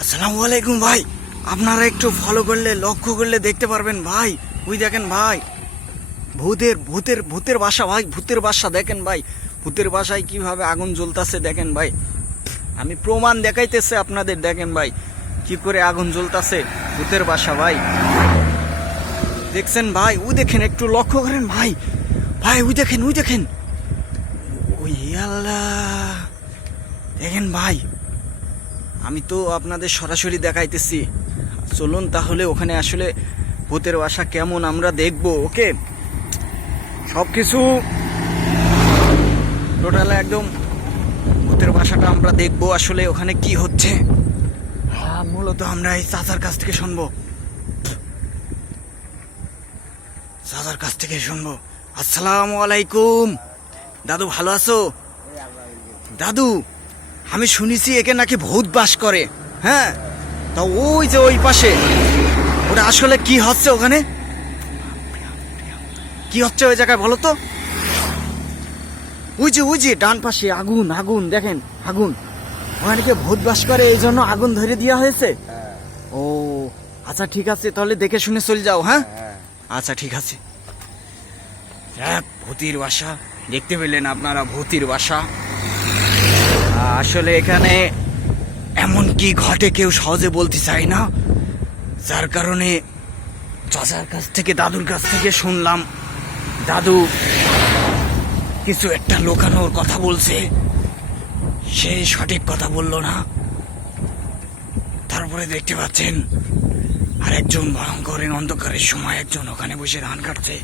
আসসালামু আলাইকুম ভাই। আপনারা একটু ফলো করলে, লক্ষ্য করলে দেখতে পারবেন ভাই। ওই দেখেন ভাই। ভূতের ভূতের ভূতের বাসা ভাই, ভূতের বাসা দেখেন ভাই। ভূতের বাসায় কীভাবে আগুন জ্বলতাছে দেখেন ভাই। আমি প্রমাণ দেখাইতেছে আপনাদের, দেখেন ভাই। কি করে আগুন জ্বলতাছে ভূতের বাসা ভাই। দেখছেন ভাই? ওই দেখেন, একটু লক্ষ্য করেন ভাই। ভাই, ওই দেখেন ওই দেখেন। ওই আল্লাহ। দেখেন ভাই আমি তো আপনাদের সরাসরি দেখাইতেছি। চলুন তাহলে ওখানে আসলে ভূতের বাসা কেমন আমরা দেখব, ওকে? সব কিছু টোটাল একদম ভূতের বাসাটা আমরা দেখব আসলে ওখানে কি হচ্ছে। মূলত আমরা এই চাচার কাছ থেকে শুনব। চাচার কাছ থেকে শুনব। আসসালামু আলাইকুম। দাদু ভালো আছো? দাদু আমি শুনেছি একে নাকি ভূত বাস করে হ্যাঁ? তা ওই যে ওই পাশে, ওটা আসলে কি হচ্ছে ওখানে? কি হচ্ছে ওই জায়গায় বলো তো? ওই যে ওই যে ডান পাশে, আগুন আগুন, দেখেন, আগুন। ওখানে কি ভূত বাস করে, এই জন্য আগুন ধরে দেওয়া হয়েছে? ও আচ্ছা ঠিক আছে, তাহলে দেখে শুনে চলে যাও হ্যাঁ? আচ্ছা ঠিক আছে। এক ভূতির বাসা, দেখতে পেলেন আপনারা ভূতির বাসা। আসলে এখানে এমন কি ঘটে কেউ সহজে বলতে চায় না? যার কারণে চাচার কাছ থেকে, দাদুর কাছ থেকে শুনলাম, দাদু কিছু একটা লোকানোর কথা বলছে। সে সঠিক কথা বলল না। তারপরে দেখতে পাচ্ছেন আর একজন ভয়ঙ্কর, অন্ধকারের সময় একজন ওখানে বসে ধান কাটছে।